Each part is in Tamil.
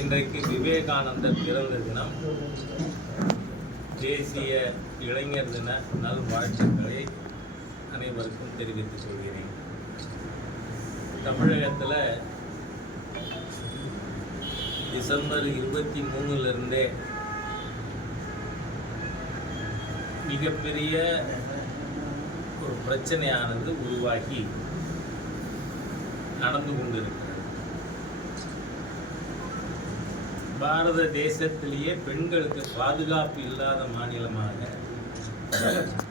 இன்றைக்கு விவேகானந்தர் பிறந்த தினம். தேசிய இளைஞர் தின நல்வாழ்த்துக்களை அனைவருக்கும் தெரிவித்துக் கொள்கிறேன். தமிழகத்தில் டிசம்பர் 23 மிகப்பெரிய ஒரு பிரச்சனையானது உருவாகி நடந்து கொண்டிருக்கிறது. பாரத தேசத்திலேயே பெண்களுக்கு பாதுகாப்பு இல்லாத மாநிலமாக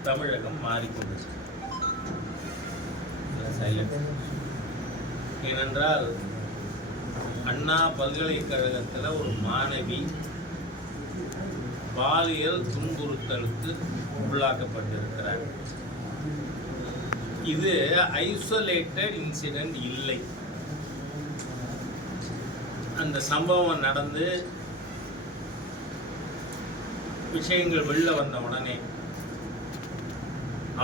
தமிழகம் மாறிக்கொண்டிருக்கிறது. ஏனென்றால் அண்ணா பல்கலைக்கழகத்தில் ஒரு மாணவி பாலியல் துன்புறுத்தலுக்கு உள்ளாக்கப்பட்டிருக்கிறார். இது ஐசோலேட்டட் இன்சிடென்ட் இல்லை. அந்த சம்பவம் நடந்து விஷயங்கள் வெளில வந்த உடனே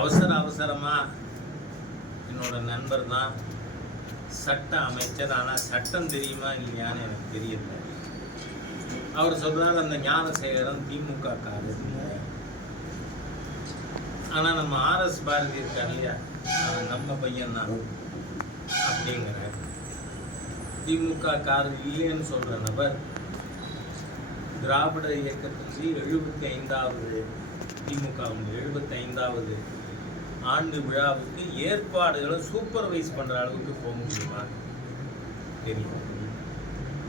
அவசரமாக என்னோட நண்பர் தான் சட்ட அமைச்சர், ஆனால் சட்டம் தெரியுமா இல்லையான்னு எனக்கு தெரியல. அவர் சொல்றாரு அந்த ஞானசேகரன் திமுக காரர், ஆனால் நம்ம RS பாரதி இருக்கார் இல்லையா, நம்ம பையன் தான் அப்படிங்கிற திமுக காரர் இல்லைன்னு சொல்ற நபர் திராவிட இயக்கத்திற்கு 75வது திமுக 75வது ஆண்டு விழாவுக்கு ஏற்பாடுகளை சூப்பர்வைஸ் பண்ற அளவுக்கு போக முடியுமா தெரியும்.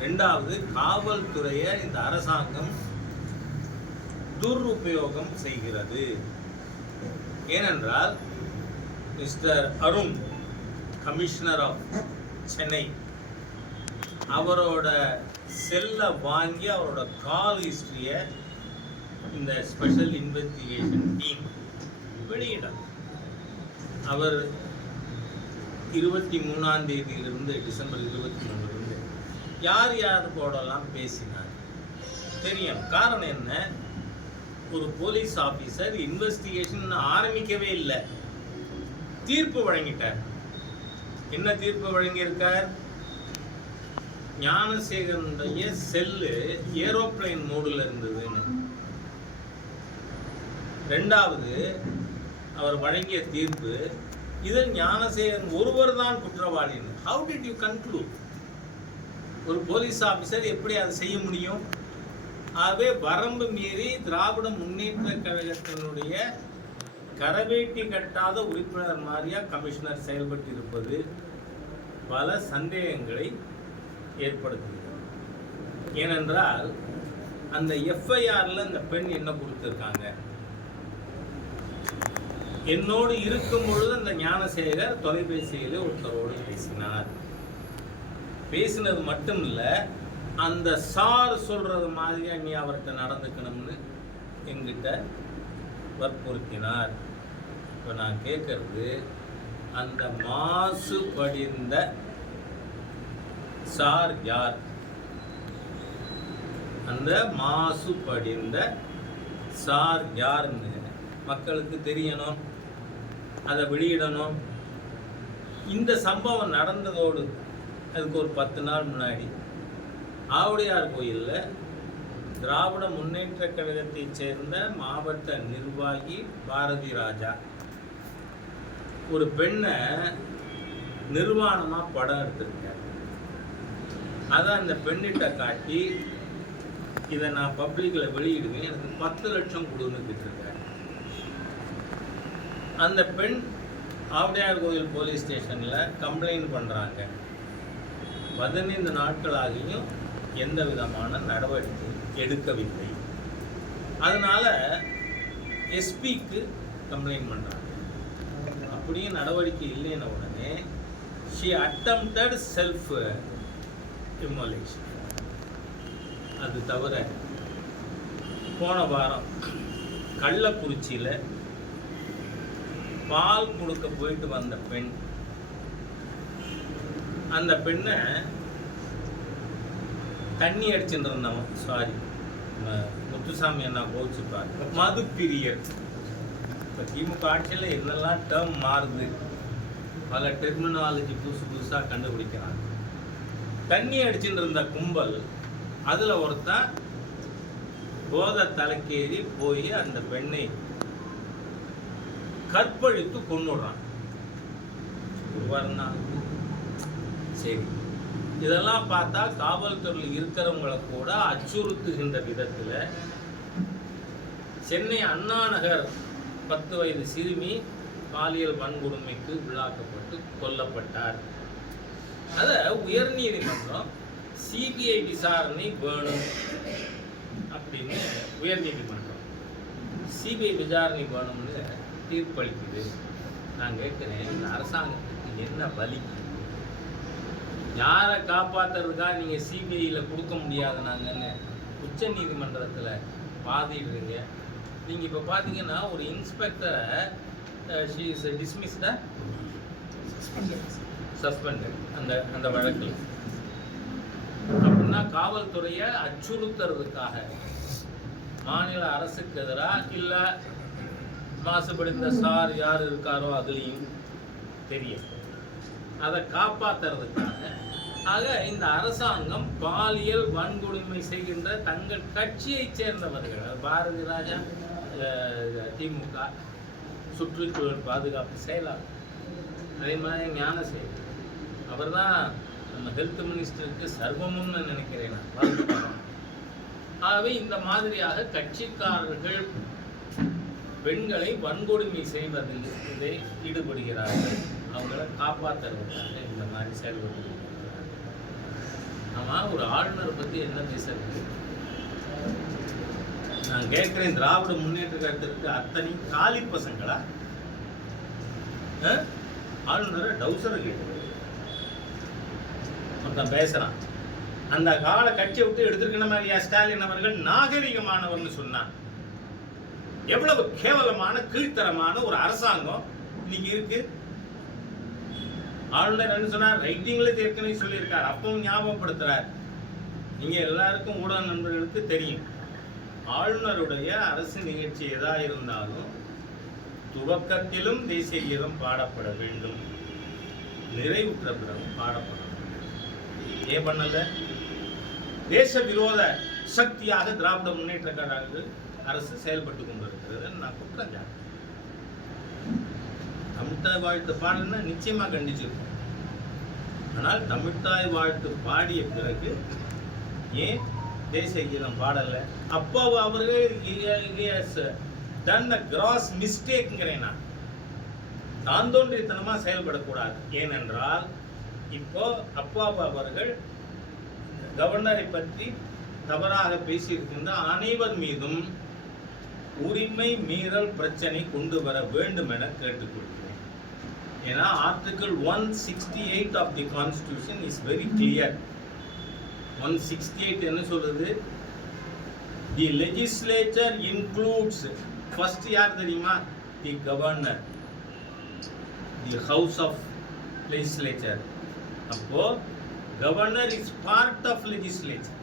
ரெண்டாவது, காவல்துறையை இந்த அரசாங்கம் துருபயோகம் செய்கிறது. ஏனென்றால் mister Arun, commissioner of Chennai, அவரோட செல்லை வாங்கி அவரோட கால் ஹிஸ்டரியை இந்த ஸ்பெஷல் இன்வெஸ்டிகேஷன் டீம் வெளியிட்டார். அவர் 23ஆம் தேதியிலிருந்து டிசம்பர் 23 யார் யார் போடலாம் பேசினார் தெரியும். காரணம் என்ன? ஒரு போலீஸ் ஆபீசர் இன்வெஸ்டிகேஷன் ஆரம்பிக்கவே இல்லை, தீர்ப்பு வழங்கிட்டார். என்ன தீர்ப்பு வழங்கியிருக்கார்? ஞானசேகரனுடைய செல்லு ஏரோப்ளைன் மோடில் இருந்ததுன்னு. ரெண்டாவது, அவர் வழங்கிய தீர்ப்பு இதில் ஞானசேகரன் ஒருவர் தான் குற்றவாளின்னு. How did you conclude? ஒரு போலீஸ் ஆபீசர் எப்படி அதை செய்ய முடியும்? ஆகவே வரம்பு மீறி திராவிட முன்னேற்ற கழகத்தினுடைய கரவேட்டி கட்டாத உறுப்பினர் மாதிரியா கமிஷனர் செயல்பட்டு இருப்பது பல சந்தேகங்களை ஏற்படுத்துகிறது. ஏனென்றால் அந்த FIRல அந்த பெண் என்ன கொடுத்திருக்காங்க? என்னோடு இருக்கும் பொழுது அந்த ஞானசேகர் தொலைபேசியிலே ஒருத்தரோடு பேசினார். பேசினது மட்டும் இல்லை, அந்த சார் சொல்றது மாதிரியா நீ அவர்கிட்ட நடந்துக்கணும்னு எங்கிட்ட வற்புறுத்தினார். இப்போ நான் கேட்கறது, அந்த மாசு படிந்த சார் யார்? அந்த மாசு படிந்த சார் யாருன்னு மக்களுக்கு தெரியணும், அதை வெளியிடணும். இந்த சம்பவம் நடந்ததோடு அதுக்கு ஒரு 10 நாள் முன்னாடி ஆவுடையார் கோயிலில் திராவிட முன்னேற்ற கழகத்தைச் சேர்ந்த மாவட்ட நிர்வாகி பாரதி ராஜா ஒரு பெண்ணை நிர்வாணமாக படம் எடுத்திருக்கார். அதை அந்த பெண்ணிட்ட காட்டி, இதை நான் பப்ளிக்கில் வெளியிடுவேன், எனக்கு 10 லட்சம் கொடுன்னு கேட்டிருக்கார். அந்த பெண் ஆவுடையார் கோயில் போலீஸ் ஸ்டேஷனில் கம்ப்ளைண்ட் பண்ணுறாங்க. 15 நாட்களாகியும் எந்த விதமான நடவடிக்கை எடுக்கவில்லை. அதனால எஸ்பிக்கு கம்ப்ளைண்ட் பண்ணுறாங்க. அப்படியே நடவடிக்கை இல்லைன்ன உடனே she attempted self immolation. அது தவிர போன வாரம் கள்ளக்குறிச்சியில் பால் கொடுக்க போயிட்டு வந்த பெண், அந்த பெண்ணை தண்ணி அடிச்சுட்டு இருந்தவன், சாரி முத்துசாமி அண்ணா கோவிச்சுப்பார், மது பிரியர். இப்போ திமுக ஆட்சியில் என்னெல்லாம் டேர்ம் மாறுது. பல டெர்மினாலஜி புதுசாக கண்டுபிடிக்கிறாங்க. தண்ணி அடிச்சுட்டு இருந்த கும்பல் அதில் ஒருத்தன் போதை தலைக்கேறி போய் அந்த பெண்ணை கற்பழித்து கொன்னுடுறான். சரி, இதெல்லாம் பார்த்தா காவல்துறையில் இருக்கிறவங்களை கூட அச்சுறுத்துகின்ற விதத்தில் சென்னை அண்ணா நகர் 10 வயது சிறுமி பாலியல் வன்கொடுமைக்கு உள்ளாக்கப்பட்டு கொல்லப்பட்டார். அதை உயர்நீதிமன்றம் சிபிஐ விசாரணை வேணும் அப்படின்னு உயர்நீதிமன்றம் சிபிஐ விசாரணை வேணும்னு தீர்ப்பளிக்குது. நான் கேட்குறேன், இந்த அரசாங்கத்துக்கு என்ன வலி? யாரை காப்பாற்றுறதுக்காக நீங்கள் சிபிஐயில் கொடுக்க முடியாது நாங்கன்னு உச்ச நீதிமன்றத்தில் வாதிடுறீங்க. நீங்கள் இப்போ பார்த்தீங்கன்னா ஒரு இன்ஸ்பெக்டரை ஷீ இஸ் டிஸ்மிஸ்டா சஸ்பெண்டட் அந்த வழக்கில். அப்படின்னா காவல்துறையை அச்சுறுத்துறதுக்காக மாநில அரசுக்கு எதிராக இல்லை மாசுபடுத்த சார் யார் இருக்காரோ அதுலேயும் தெரியும், அதை காப்பாற்றுறதுக்காக. ஆக இந்த அரசாங்கம் பாலியல் வன்கொடுமை செய்கின்ற தங்கள் கட்சியைச் சேர்ந்தவர்கள், பாரதி ராஜா திமுக சுற்றுச்சூழல் பாதுகாப்பு செயலாளர், அதே மாதிரி ஞானசேகர் அவர் தான் நம்ம ஹெல்த் மினிஸ்டருக்கு சர்வமும்னு நினைக்கிறேன் நான். ஆகவே இந்த மாதிரியாக கட்சிக்காரர்கள் பெண்களை வன்கொடுமை செய்வதில் இதை ஈடுபடுகிறார்கள். அவங்கள காப்பாற்றுறதுக்காக இந்த மாதிரி செயல்பட்டு ஆமாம். ஒரு ஆளுநரை பற்றி என்ன பேசுறது? நான் கேட்குறேன், திராவிட முன்னேற்ற கழகத்திற்கு அத்தனை காலி பசங்களா? ஆளுநரை டவுசரை கேட்குறது ஒருத்தன் பேசுகிறான். அந்த கால கட்சியை விட்டு எடுத்துருக்கிற மாதிரியா ஸ்டாலின் அவர்கள் நாகரிகமானவர்னு சொன்னான். எவ்வளவு கேவலமான கீழ்த்தரமான ஒரு அரசாங்கம் இன்னைக்கு இருக்கு. ஆளுநர் என்ன சொன்னார்? ரைட்டிங்ல ஏற்கனவே சொல்லியிருக்கார், அப்பவும் ஞாபகப்படுத்துறார். நீங்க எல்லாருக்கும் ஊடக நண்பர்களுக்கு தெரியும், ஆளுநருடைய அரசு நிகழ்ச்சி எதா இருந்தாலும் துவக்கத்திலும் தேசிய கீதம் பாடப்பட வேண்டும், நிறைவுற்ற பிறகு பாடப்பட வேண்டும். ஏன் பண்ணல? தேச விரோத சக்தியாக திராவிட முன்னேற்ற கழக அரசு செயல்பட்டு கொண்டிருக்கிறது. நான் குற்றம் சாட்டேன். தமிழ்தாய் வாழ்த்து பாடல்னா நிச்சயமா கண்டிச்சிருக்கோம். ஆனால் தமிழ்தாய் வாழ்த்து பாடிய பிறகு ஏன் தேசிய கீதம் பாடல? அப்போ அவர்கள் டன் அ கிராஸ் மிஸ்டேக்ங்கிறேன். நான் தான் தோன்றித்தனமா செயல்படக்கூடாது. ஏனென்றால் இப்போ அப்பாவு அவர்கள் கவர்னரை பற்றி தவறாக பேசியிருக்கின்ற அனைவர் மீதும் உரிமை மீறல் பிரச்சனை கொண்டு வர வேண்டும் என கேட்டுக்கொள்கிறேன். ஏன்னா article 168 of the constitution is very clear. 168 என்ன சொல்றது? தி லெஜிஸ்லேச்சர் இன்க்ளூட்ஸ், ஃபர்ஸ்ட் யார் தெரியுமா? The governor, the house of legislature. அப்போ governor is part of legislature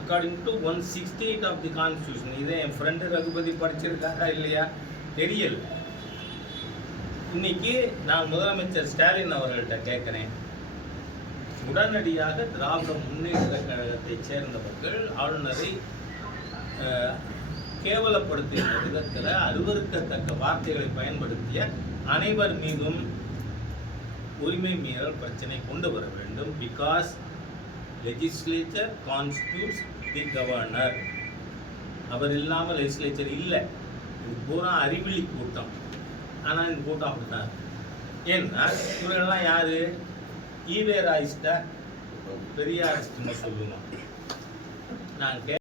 according to 168 of the constitution. இதை என் ஃப்ரெண்டு ரகுபதி படிச்சிருக்காரா இல்லையா தெரியல. இன்னைக்கு நான் முதலமைச்சர் ஸ்டாலின் அவர்கள்ட்ட கேட்கிறேன், உடனடியாக திராவிட முன்னேற்ற கழகத்தை சேர்ந்தவர்கள் ஆளுநரை கேவலப்படுத்திய விதத்தில் அருவருக்கத்தக்க வார்த்தைகளை பயன்படுத்திய அனைவர் மீதும் உரிமை மீறல் பிரச்சனை கொண்டு வர வேண்டும். Because legislature constitutes the governor. அவர் இல்லாமல் லெஜிஸ்லேச்சர் இல்லை. இது பூரா அறிவிலி கூட்டம். ஆனால் இந்த கூட்டம் அப்படிதான். ஏன்னா இவர்கள்லாம் யாரு? ஈவேராயிஸ்டா பெரியாரிஸ்ட்னு சொல்லுவோம். நான்